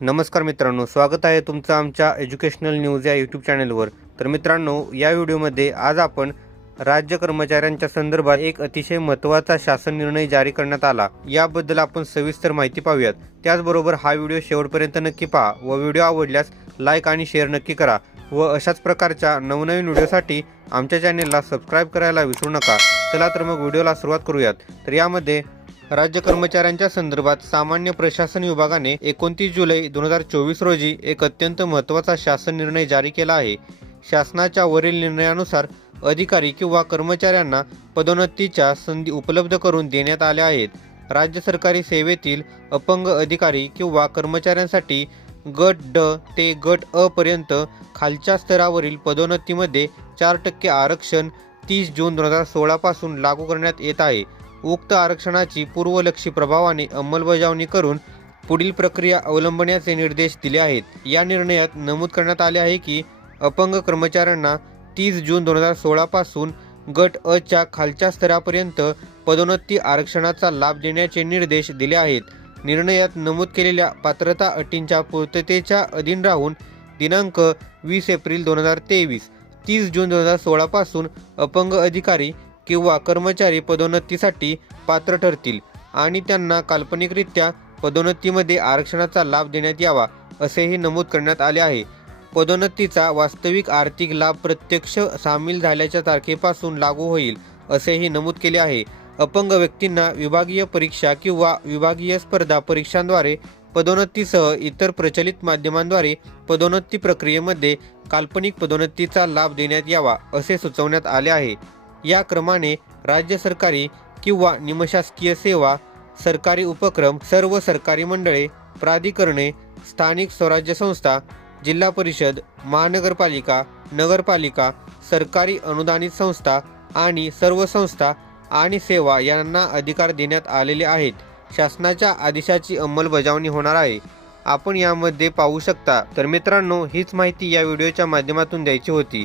नमस्कार मित्रांनो स्वागत आहे तुमचं आमच्या एज्युकेशनल न्यूज या यूट्यूब चॅनलवर. तर मित्रांनो या व्हिडिओमध्ये आज आपण राज्य कर्मचाऱ्यांच्या संदर्भात एक अतिशय महत्त्वाचा शासन निर्णय जारी करण्यात आला. याबद्दल आपण सविस्तर माहिती पाहूयात. त्याचबरोबर हा व्हिडिओ शेवटपर्यंत नक्की पहा व व्हिडिओ आवडल्यास लाईक आणि शेअर नक्की करा व अशाच प्रकारच्या नवनवीन व्हिडिओसाठी आमच्या चॅनेलला सबस्क्राईब करायला विसरू नका. चला तर मग व्हिडिओला सुरुवात करूयात. तर यामध्ये राज्य कर्मचाऱ्यांच्या संदर्भात सामान्य प्रशासन विभागाने एकोणतीस जुलै दोन हजार चोवीस रोजी एक अत्यंत महत्त्वाचा शासन निर्णय जारी केला आहे. शासनाच्या वरील निर्णयानुसार अधिकारी किंवा कर्मचाऱ्यांना पदोन्नतीच्या संधी उपलब्ध करून देण्यात आल्या आहेत. राज्य सरकारी सेवेतील अपंग अधिकारी किंवा कर्मचाऱ्यांसाठी गट ड ते गट अ पर्यंत खालच्या स्तरावरील पदोन्नतीमध्ये चार टक्के आरक्षण तीस जून दोन हजार सोळापासून लागू करण्यात येत आहे. उक्त आरक्षणाची पूर्वलक्षी प्रभावाने अंमलबजावणी करून पुढील प्रक्रिया अवलंबण्याचे निर्देश दिले आहेत. या निर्णयात नमूद करण्यात आले आहे की अपंग कर्मचाऱ्यांना तीस जून दोन हजार सोळापासून गट अ च्या खालच्या स्तरापर्यंत पदोन्नती आरक्षणाचा लाभ देण्याचे निर्देश दिले आहेत. निर्णयात नमूद केलेल्या पात्रता अटींच्या पूर्ततेच्या अधीन राहून दिनांक वीस एप्रिल दोन हजार तेवीस तीस जून दोन हजार सोळापासून अपंग अधिकारी किंवा कर्मचारी पदोन्नतीसाठी पात्र ठरतील आणि त्यांना काल्पनिकरित्या पदोन्नतीमध्ये आरक्षणाचा लाभ देण्यात यावा असेही नमूद करण्यात आले आहे. पदोन्नतीचा वास्तविक आर्थिक लाभ प्रत्यक्ष सामील झाल्याच्या तारखेपासून लागू होईल असेही नमूद केले आहे. अपंग व्यक्तींना विभागीय परीक्षा किंवा विभागीय स्पर्धा परीक्षांद्वारे पदोन्नतीसह इतर प्रचलित माध्यमांद्वारे पदोन्नती प्रक्रियेमध्ये काल्पनिक पदोन्नतीचा लाभ देण्यात यावा असे सुचवण्यात आले आहे. या क्रमाने राज्य सरकारी किंवा निमशासकीय सेवा सरकारी उपक्रम सर्व सरकारी मंडळे प्राधिकरणे स्थानिक स्वराज्य संस्था जिल्हा परिषद महानगरपालिका नगरपालिका सरकारी अनुदानित संस्था आणि सर्व संस्था आणि सेवा यांना अधिकार देण्यात आलेले आहेत. शासनाच्या आदेशाची अंमलबजावणी होणार आहे. आपण यामध्ये पाहू शकता. तर मित्रांनो हीच माहिती या व्हिडिओच्या माध्यमातून द्यायची होती.